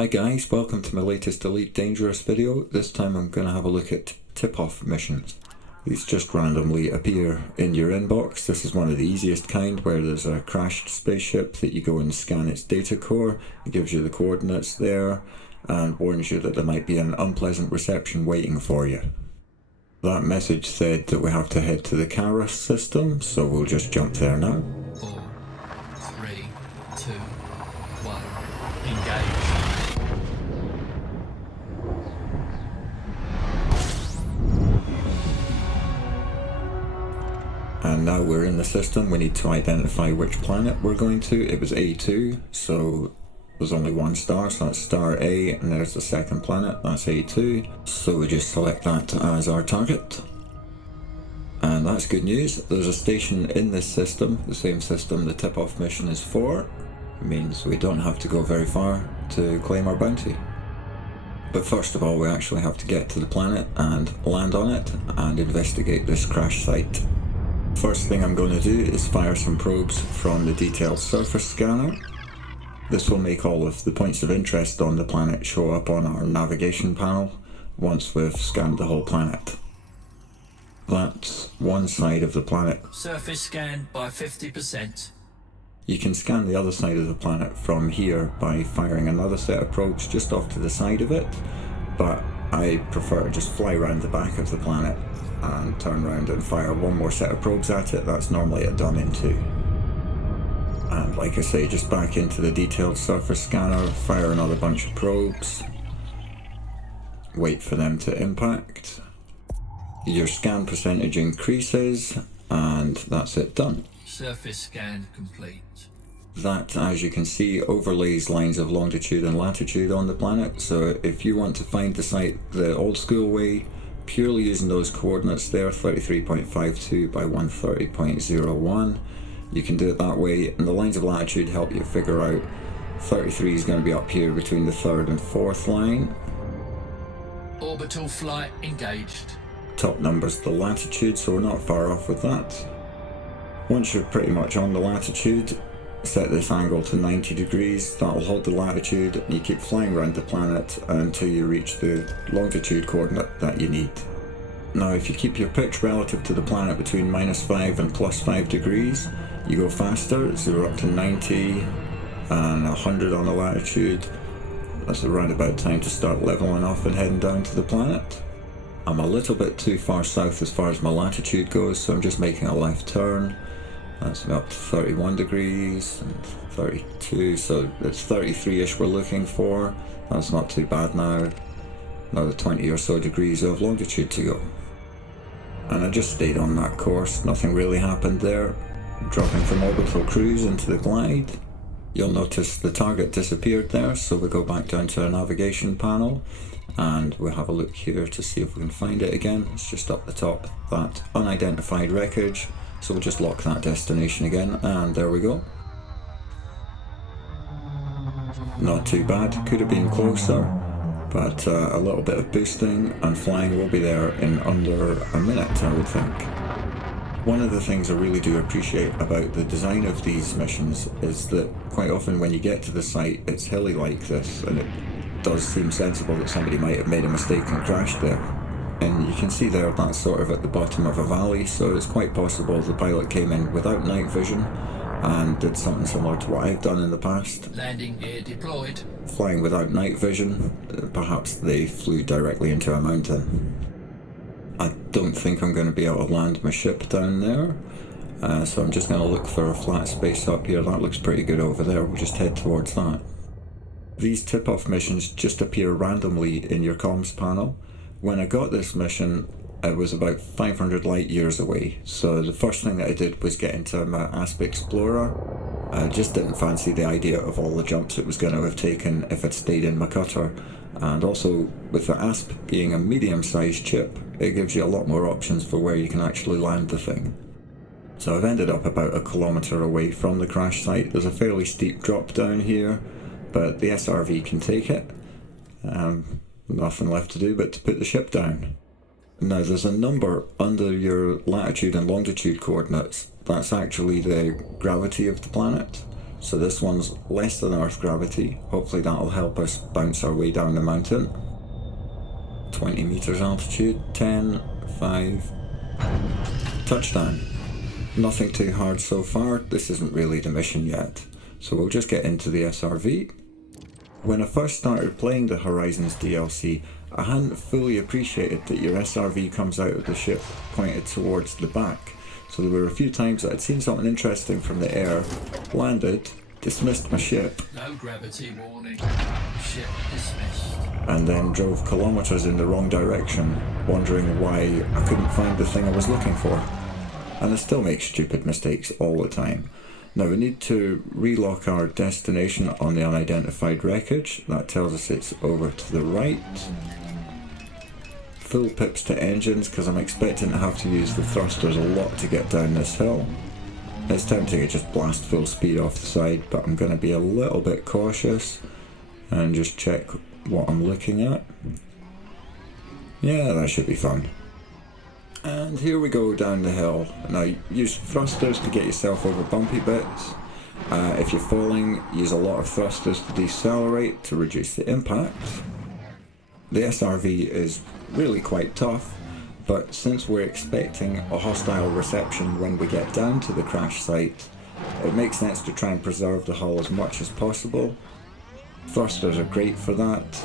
Hi guys, welcome to my latest Elite Dangerous video. This time I'm going to have a look at tip-off missions. These just randomly appear in your inbox. This is one of the easiest kind, where there's a crashed spaceship that you go and scan its data core. It gives you the coordinates there and warns you that there might be an unpleasant reception waiting for you. That message said that we have to head to the Karas system, so we'll just jump there now. 4, 3, 2, 1, engage. And now we're in the system. We need to identify which planet we're going to. It was A2, so there's only one star, so that's star A, and there's the second planet, that's A2. So we just select that as our target. And that's good news. There's a station in this system, the same system the tip-off mission is for. It means we don't have to go very far to claim our bounty. But first of all, we actually have to get to the planet and land on it and investigate this crash site. First thing I'm going to do is fire some probes from the detailed surface scanner. This will make all of the points of interest on the planet show up on our navigation panel once we've scanned the whole planet. That's one side of the planet. Surface scan by 50%. You can scan the other side of the planet from here by firing another set of probes just off to the side of it, but I prefer to just fly around the back of the planet and turn around and fire one more set of probes at it. That's normally at done in 2. And like I say, just back into the detailed surface scanner, fire another bunch of probes, wait for them to impact. Your scan percentage increases, and that's it done. Surface scan complete. That, as you can see, overlays lines of longitude and latitude on the planet, so if you want to find the site the old school way, purely using those coordinates there, 33.52 by 130.01, you can do it that way, and the lines of latitude help you figure out 33 is going to be up here between the 3rd and 4th line. Orbital flight engaged. Top number's the latitude, so we're not far off with that. Once you're pretty much on the latitude, set this angle to 90 degrees, that'll hold the latitude, and you keep flying around the planet until you reach the longitude coordinate that you need. Now if you keep your pitch relative to the planet between -5 and +5 degrees, you go faster, so we're up to 90 and 100 on the latitude. That's around about time to start leveling off and heading down to the planet. I'm a little bit too far south as far as my latitude goes, so I'm just making a left turn. That's up to 31 degrees and 32, so it's 33-ish we're looking for. That's not too bad now. Another 20 or so degrees of longitude to go. And I just stayed on that course, nothing really happened there. Dropping from orbital cruise into the glide. You'll notice the target disappeared there, so we go back down to our navigation panel and we'll have a look here to see if we can find it again. It's just up the top, that unidentified wreckage. So we'll just lock that destination again, and there we go. Not too bad, could have been closer, but a little bit of boosting and flying will be there in under a minute, I would think. One of the things I really do appreciate about the design of these missions is that quite often when you get to the site, it's hilly like this, and it does seem sensible that somebody might have made a mistake and crashed there. And you can see there that's sort of at the bottom of a valley, so it's quite possible the pilot came in without night vision and did something similar to what I've done in the past. Landing gear deployed. Flying without night vision, perhaps they flew directly into a mountain. I don't think I'm going to be able to land my ship down there, so I'm just going to look for a flat space up here. That looks pretty good over there, we'll just head towards that. These tip-off missions just appear randomly in your comms panel. When I got this mission, it was about 500 light years away, so the first thing that I did was get into my ASP Explorer. I just didn't fancy the idea of all the jumps it was going to have taken if I'd stayed in my cutter, and also with the ASP being a medium-sized chip, it gives you a lot more options for where you can actually land the thing. So I've ended up about 1 kilometre away from the crash site. There's a fairly steep drop down here, but the SRV can take it. Nothing left to do but to put the ship down. Now there's a number under your latitude and longitude coordinates. That's actually the gravity of the planet. So this one's less than Earth gravity. Hopefully that'll help us bounce our way down the mountain. 20 meters altitude, 10, 5, touchdown. Nothing too hard so far. This isn't really the mission yet. So we'll just get into the SRV. When I first started playing the Horizons DLC, I hadn't fully appreciated that your SRV comes out of the ship pointed towards the back. So there were a few times that I'd seen something interesting from the air, landed, dismissed my ship, No gravity warning. Ship dismissed. and then drove kilometers in the wrong direction, wondering why I couldn't find the thing I was looking for. And I still make stupid mistakes all the time. Now we need to relock our destination on the unidentified wreckage. That tells us it's over to the right. Full pips to engines because I'm expecting to have to use the thrusters a lot to get down this hill. It's tempting to just blast full speed off the side, but I'm going to be a little bit cautious and just check what I'm looking at. Yeah, that should be fun. And here we go down the hill. Now use thrusters to get yourself over bumpy bits. If you're falling, use a lot of thrusters to decelerate to reduce the impact. The SRV is really quite tough, but since we're expecting a hostile reception when we get down to the crash site, it makes sense to try and preserve the hull as much as possible. Thrusters are great for that,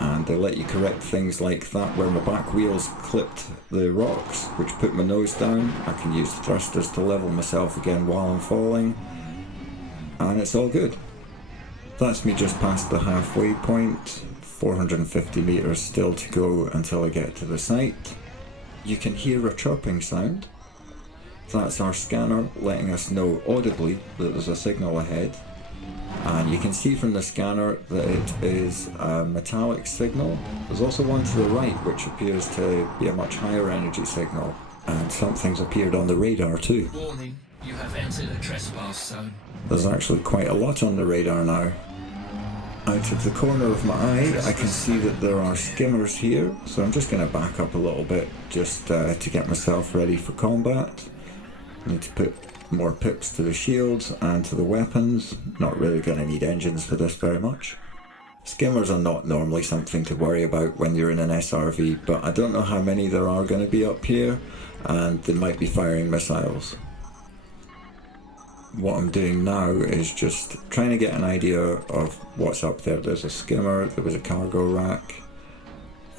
and they let you correct things like that where my back wheels clipped the rocks, which put my nose down. I can use thrusters to level myself again while I'm falling, and it's all good. That's me just past the halfway point, 450 meters still to go until I get to the site. You can hear a chirping sound. That's our scanner letting us know audibly that there's a signal ahead. And you can see from the scanner that it is a metallic signal. There's also one to the right which appears to be a much higher energy signal. And something's appeared on the radar too. Warning, you have entered a trespass zone. There's actually quite a lot on the radar now. Out of the corner of my eye, I can see that there are skimmers here, so I'm just going to back up a little bit just to get myself ready for combat. I need to put more pips to the shields and to the weapons. Not really going to need engines for this very much. Skimmers are not normally something to worry about when you're in an SRV, but I don't know how many there are going to be up here, and they might be firing missiles. What I'm doing now is just trying to get an idea of what's up there. There's a skimmer, there was a cargo rack.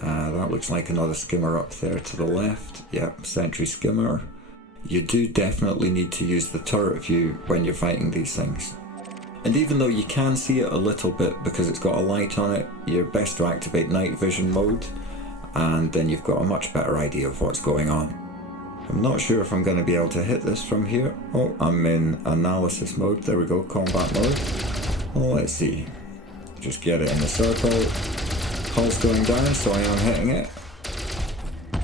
That looks like another skimmer up there to the left. Yep, sentry skimmer. You do definitely need to use the turret view when you're fighting these things. And even though you can see it a little bit because it's got a light on it, you're best to activate night vision mode, and then you've got a much better idea of what's going on. I'm not sure if I'm going to be able to hit this from here. Oh, I'm in analysis mode. There we go, combat mode. Well, let's see. Just get it in the circle. Hull's going down, so I am hitting it.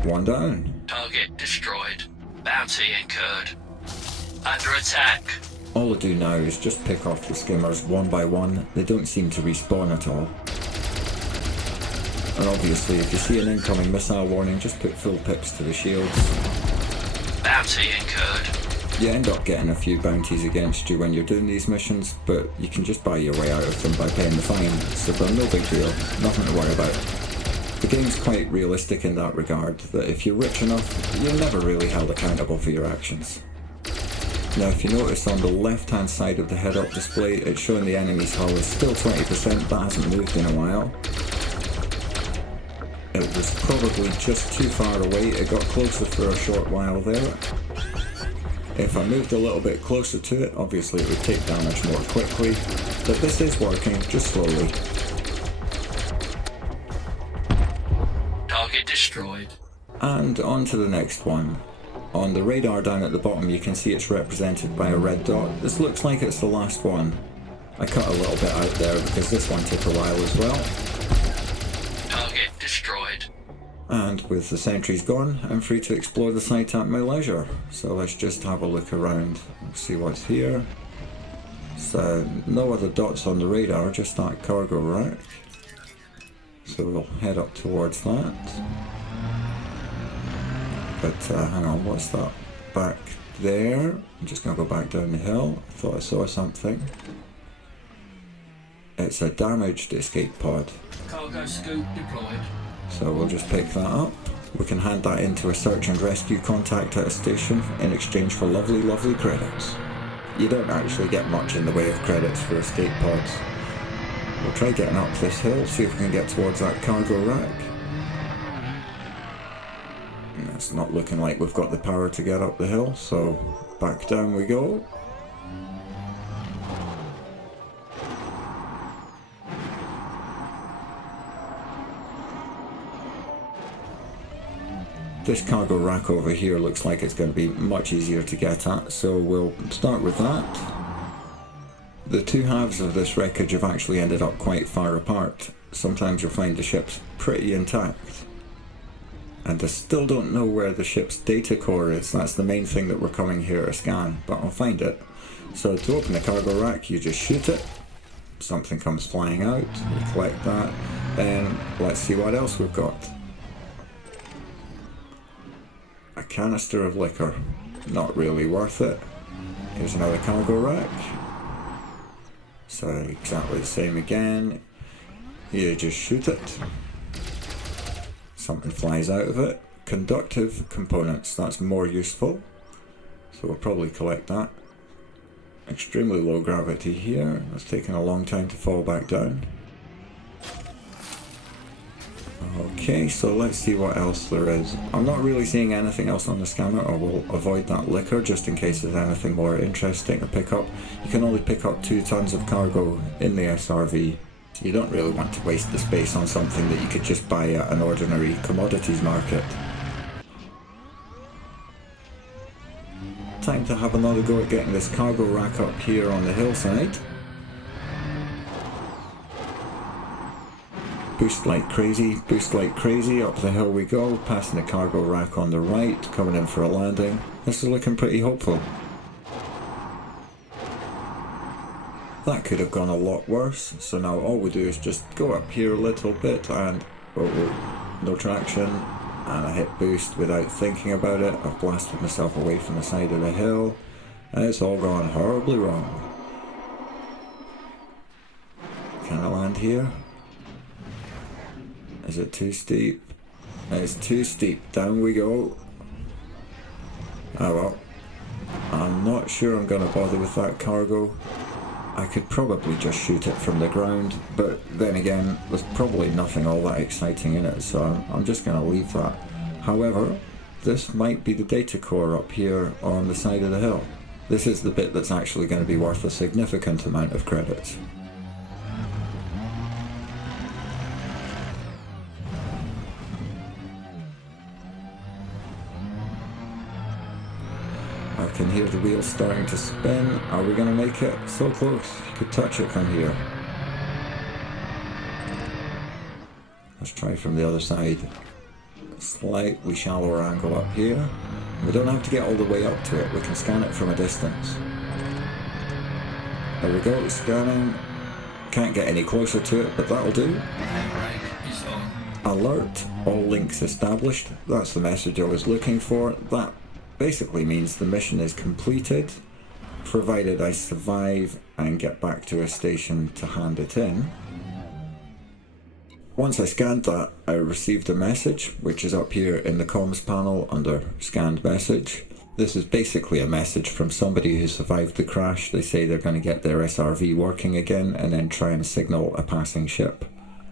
One down. Target destroyed. Bounty incurred. Under attack. All I do now is just pick off the skimmers one by one. They don't seem to respawn at all. And obviously, if you see an incoming missile warning, just put full pips to the shields. Bounty incurred. You end up getting a few bounties against you when you're doing these missions, but you can just buy your way out of them by paying the fine, so they're no big deal, nothing to worry about. The game's quite realistic in that regard, that if you're rich enough, you're never really held accountable for your actions. Now if you notice on the left hand side of the head-up display, it's showing the enemy's hull is still 20%, that hasn't moved in a while. It was probably just too far away, it got closer for a short while there. If I moved a little bit closer to it, obviously it would take damage more quickly, but this is working, just slowly. Target destroyed. And on to the next one. On the radar down at the bottom you can see it's represented by a red dot. This looks like it's the last one. I cut a little bit out there because this one took a while as well. Target destroyed. And with the sentries gone, I'm free to explore the site at my leisure. So let's just have a look around and see what's here. So no other dots on the radar, just that cargo rack. So we'll head up towards that. But hang on, what's that back there. I'm just going to go back down the hill. I thought I saw something. It's a damaged escape pod. Cargo scoop deployed. So we'll just pick that up. We can hand that into a search and rescue contact at a station in exchange for lovely, lovely credits. You don't actually get much in the way of credits for escape pods. We'll try getting up this hill, see if we can get towards that cargo rack. It's not looking like we've got the power to get up the hill, so back down we go. This cargo rack over here looks like it's going to be much easier to get at, so we'll start with that. The two halves of this wreckage have actually ended up quite far apart. Sometimes you'll find the ship's pretty intact. And I still don't know where the ship's data core is. That's the main thing that we're coming here to scan, but I'll find it. So to open the cargo rack, you just shoot it. Something comes flying out, we collect that, then let's see what else we've got. A canister of liquor, not really worth it. Here's another cargo rack. So exactly the same again. You just shoot it. Something flies out of it. Conductive components, that's more useful. So we'll probably collect that. Extremely low gravity here. It's taken a long time to fall back down. Okay, so let's see what else there is. I'm not really seeing anything else on the scanner. I will avoid that liquor just in case there's anything more interesting to pick up. You can only pick up 2 tons of cargo in the SRV. So you don't really want to waste the space on something that you could just buy at an ordinary commodities market. Time to have another go at getting this cargo rack up here on the hillside. Boost like crazy, up the hill we go, passing the cargo rack on the right, coming in for a landing. This is looking pretty hopeful. That could have gone a lot worse, so now all we do is just go up here a little bit and, no traction, and I hit boost without thinking about it. I've blasted myself away from the side of the hill, and it's all gone horribly wrong. Can I land here? Is it too steep? It's too steep. Down we go. Oh well. I'm not sure I'm going to bother with that cargo. I could probably just shoot it from the ground, but then again, there's probably nothing all that exciting in it, so I'm just going to leave that. However, this might be the data core up here on the side of the hill. This is the bit that's actually going to be worth a significant amount of credits. I can hear the wheels starting to spin. Are we going to make it? So close. You could touch it from here. Let's try from the other side. Slightly shallower angle up here. We don't have to get all the way up to it. We can scan it from a distance. There we go, scanning. Can't get any closer to it, but that'll do. Alert. All links established. That's the message I was looking for. That basically means the mission is completed, provided I survive and get back to a station to hand it in. Once I scanned that, I received a message, which is up here in the comms panel under scanned message. This is basically a message from somebody who survived the crash. They say they're going to get their SRV working again and then try and signal a passing ship.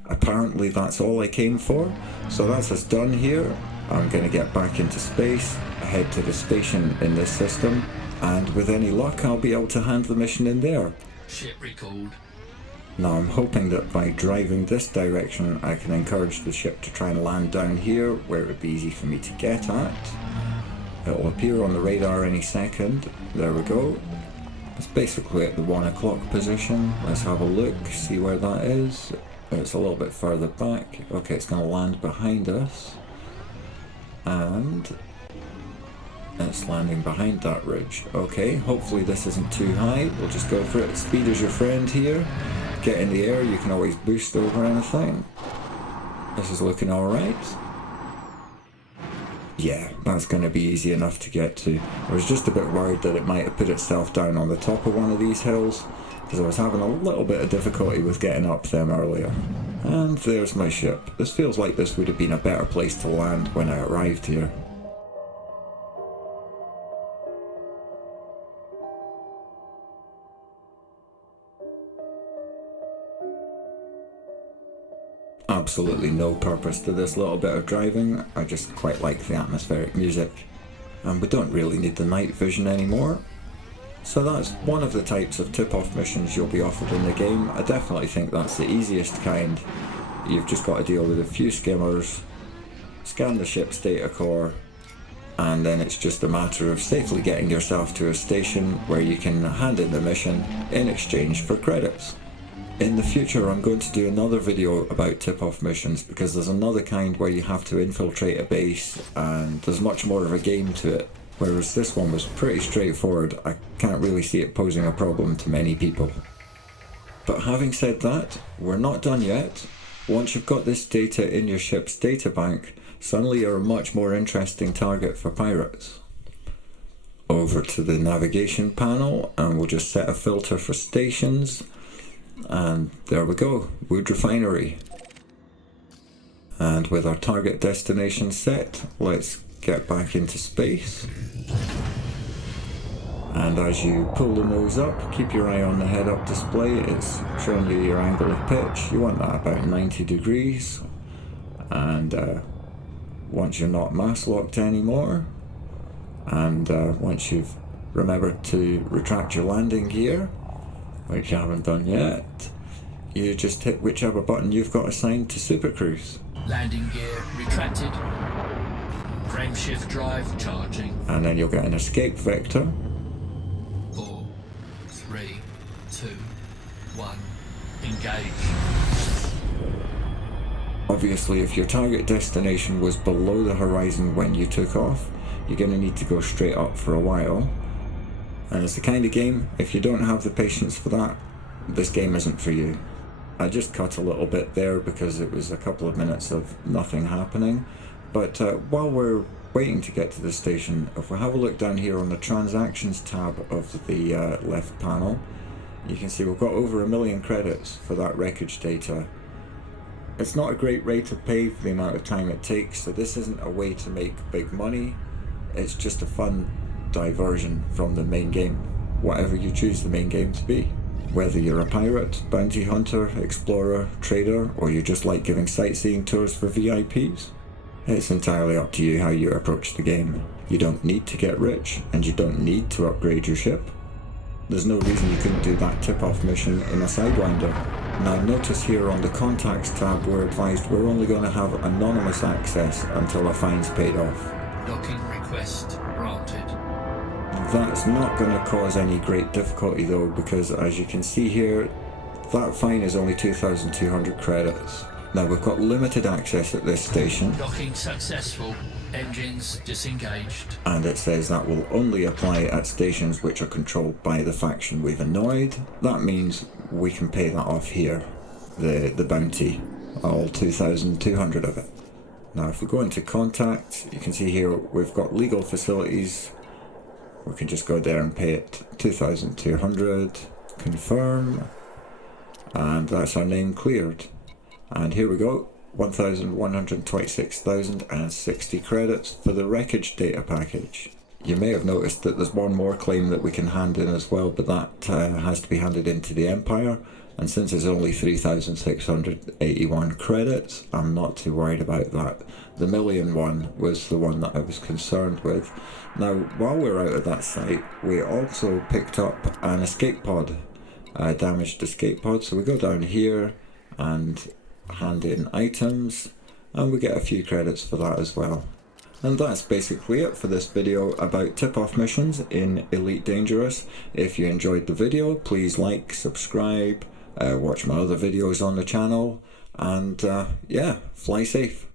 Apparently that's all I came for, so that's us done here. I'm going to get back into space, head to the station in this system, and with any luck I'll be able to hand the mission in there. Ship recalled. Now I'm hoping that by driving this direction I can encourage the ship to try and land down here where it would be easy for me to get at. It'll appear on the radar any second. There we go. It's basically at the 1 o'clock position. Let's have a look, see where that is. It's a little bit further back. Okay, it's going to land behind us. And it's landing behind that ridge. Okay, hopefully this isn't too high. We'll just go for it. Speed is your friend here. Get in the air, you can always boost over anything. This is looking alright. Yeah, that's going to be easy enough to get to. I was just a bit worried that it might have put itself down on the top of one of these hills, because I was having a little bit of difficulty with getting up them earlier. And there's my ship. This feels like this would have been a better place to land when I arrived here. Absolutely no purpose to this little bit of driving, I just quite like the atmospheric music. And we don't really need the night vision anymore. So that's one of the types of tip-off missions you'll be offered in the game. I definitely think that's the easiest kind. You've just got to deal with a few skimmers, scan the ship's data core, and then it's just a matter of safely getting yourself to a station where you can hand in the mission in exchange for credits. In the future I'm going to do another video about tip-off missions, because there's another kind where you have to infiltrate a base and there's much more of a game to it, whereas this one was pretty straightforward. I can't really see it posing a problem to many people. But having said that, we're not done yet. Once you've got this data in your ship's data bank, suddenly you're a much more interesting target for pirates. Over to the navigation panel, and we'll just set a filter for stations. And there we go, Wood Refinery. And with our target destination set, let's get back into space. And as you pull the nose up, keep your eye on the head-up display. It's showing you your angle of pitch. You want that about 90 degrees. And once you're not mass locked anymore, and once you've remembered to retract your landing gear, which you haven't done yet, you just hit whichever button you've got assigned to Super Cruise. Landing gear retracted. Frameshift drive charging. And then you'll get an escape vector. 4, 3, 2, 1. Engage. Obviously, if your target destination was below the horizon when you took off, you're going to need to go straight up for a while. And it's the kind of game, if you don't have the patience for that, this game isn't for you. I just cut a little bit there because it was a couple of minutes of nothing happening. But while we're waiting to get to the station, if we have a look down here on the Transactions tab of the left panel, you can see we've got over 1 million credits for that wreckage data. It's not a great rate of pay for the amount of time it takes, so this isn't a way to make big money. It's just a fun diversion from the main game, whatever you choose the main game to be. Whether you're a pirate, bounty hunter, explorer, trader, or you just like giving sightseeing tours for VIPs, it's entirely up to you how you approach the game. You don't need to get rich, and you don't need to upgrade your ship. There's no reason you couldn't do that tip-off mission in a Sidewinder. Now notice here on the Contacts tab we're advised we're only going to have anonymous access until a fine's paid off. Docking request granted. That's not going to cause any great difficulty though, because as you can see here, that fine is only 2,200 credits. Now we've got limited access at this station. Docking successful. Engines disengaged. And it says that will only apply at stations which are controlled by the faction we've annoyed. That means we can pay that off here, the bounty, all 2,200 of it. Now if we go into Contact, you can see here we've got legal facilities. We can just go there and pay it 2,200, confirm, and that's our name cleared. And here we go, 1,126,060 credits for the wreckage data package. You may have noticed that there's one more claim that we can hand in as well, but that has to be handed into the Empire, and since it's only 3,681 credits, I'm not too worried about that. The million one was the one that I was concerned with. Now, while we're out of that site, we also picked up an escape pod, a damaged escape pod, so we go down here and hand in items, and we get a few credits for that as well. And that's basically it for this video about tip-off missions in Elite Dangerous. If you enjoyed the video, please like, subscribe, watch my other videos on the channel, and yeah, fly safe.